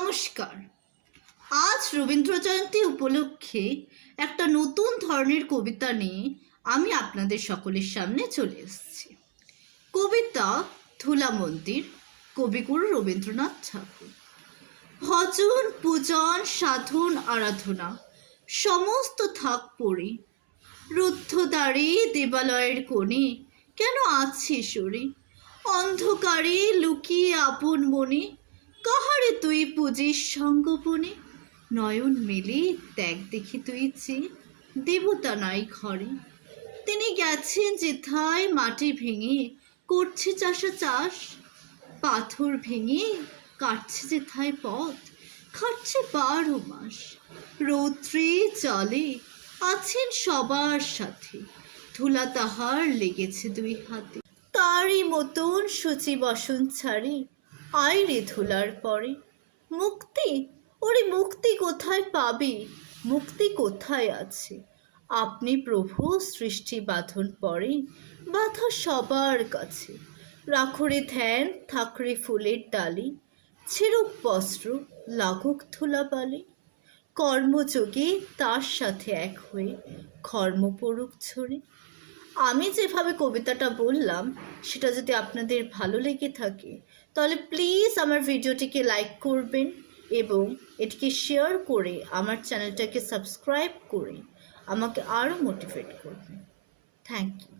নমস্কার। আজ রবীন্দ্র জয়ন্তী উপলক্ষে একটা নতুন ধরনের কবিতা নিয়ে আমি আপনাদের সকলের সামনে চলে এসেছি। কবিতা ধুলা মন্দির, কবিগুরু রবীন্দ্রনাথ ঠাকুর। ভজন, পূজন, সাধন, আরাধনা, সমস্ত থাক পড়ে। রুদ্ধদ্বারে দেবালয়ের কোণে কেন আছে সরে অন্ধকারে লুকিয়ে আপন মনে কাহারে তুই পুজিস সঙ্গপনে? নয়ন মেলে ত্যাগ দেখি তুই চেয়ে দেবতা নাই ঘরে। তিনি গেছেন যেথায় মাটি ভেঙে, করছে চাষা চাষ, পাথর ভেঙে, কাটছে যেথায় পথ, খাটছে বারো মাস। রৌদ্রে জলে আছেন সবার সাথে, ধুলা তাহার লেগেছে দুই হাতে। তারই মতন সূচি বসন ছাড়ে আয় ধুলার পরে। মুক্তি? ওরে মুক্তি কোথায় পাবে? মুক্তি কোথায় আছে? আপনি প্রভু সৃষ্টি বাঁধন পরে, বাধা সবার কাছে। রাখরে ধ্যান, থাকরে ফুলের ডালি ছেড়ুক বস্ত্র, লাগুক ধুলা বালি। কর্মযোগে তার সাথে এক হয়ে কর্ম পড়ুক ছড়ে আমি যেভাবে কবিতাটা বললাম, সেটা যদি আপনাদের ভালো লেগে থাকে, তাহলে প্লিজ আমার ভিডিওটিকে লাইক করবেন এবং এটিকে শেয়ার করে আমার চ্যানেলটাকে সাবস্ক্রাইব করে আমাকে আরও মোটিভেট করবেন। Thank you